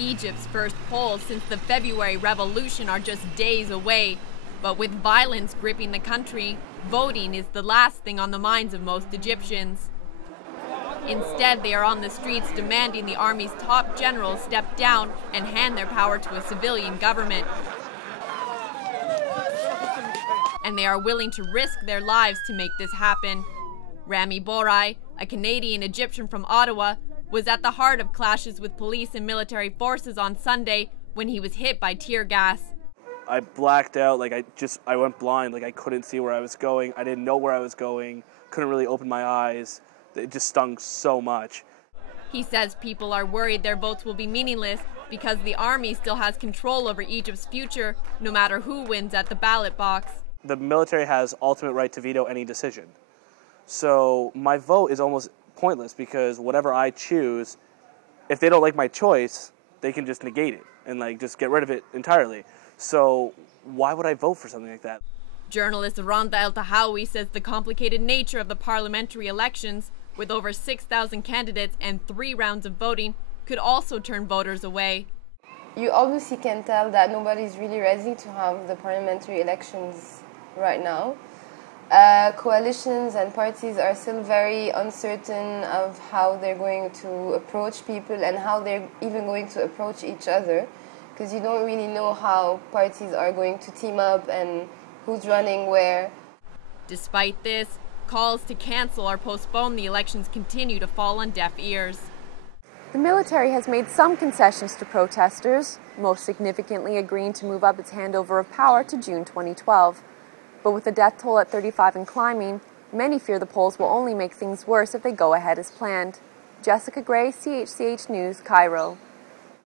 Egypt's first polls since the February revolution are just days away. But with violence gripping the country, voting is the last thing on the minds of most Egyptians. Instead, they are on the streets demanding the army's top generals step down and hand their power to a civilian government. And they are willing to risk their lives to make this happen. Rami Borai, a Canadian Egyptian from Ottawa, was at the heart of clashes with police and military forces on Sunday when he was hit by tear gas. I blacked out, I went blind, I couldn't see where I was going. I didn't know where I was going, couldn't really open my eyes. It just stung so much. He says people are worried their votes will be meaningless because the army still has control over Egypt's future, no matter who wins at the ballot box. The military has ultimate right to veto any decision. So my vote is almost pointless because whatever I choose, if they don't like my choice, they can just negate it and just get rid of it entirely. So why would I vote for something like that? Journalist Randa El Tahawi says the complicated nature of the parliamentary elections, with over 6,000 candidates and 3 rounds of voting, could also turn voters away. You obviously can tell that nobody's really ready to have the parliamentary elections right now. Coalitions and parties are still very uncertain of how they're going to approach people and how they're even going to approach each other, because you don't really know how parties are going to team up and who's running where. Despite this, calls to cancel or postpone the elections continue to fall on deaf ears. The military has made some concessions to protesters, most significantly agreeing to move up its handover of power to June 2012. But with the death toll at 35 and climbing, many fear the polls will only make things worse if they go ahead as planned. Jessica Gray, CHCH News, Cairo.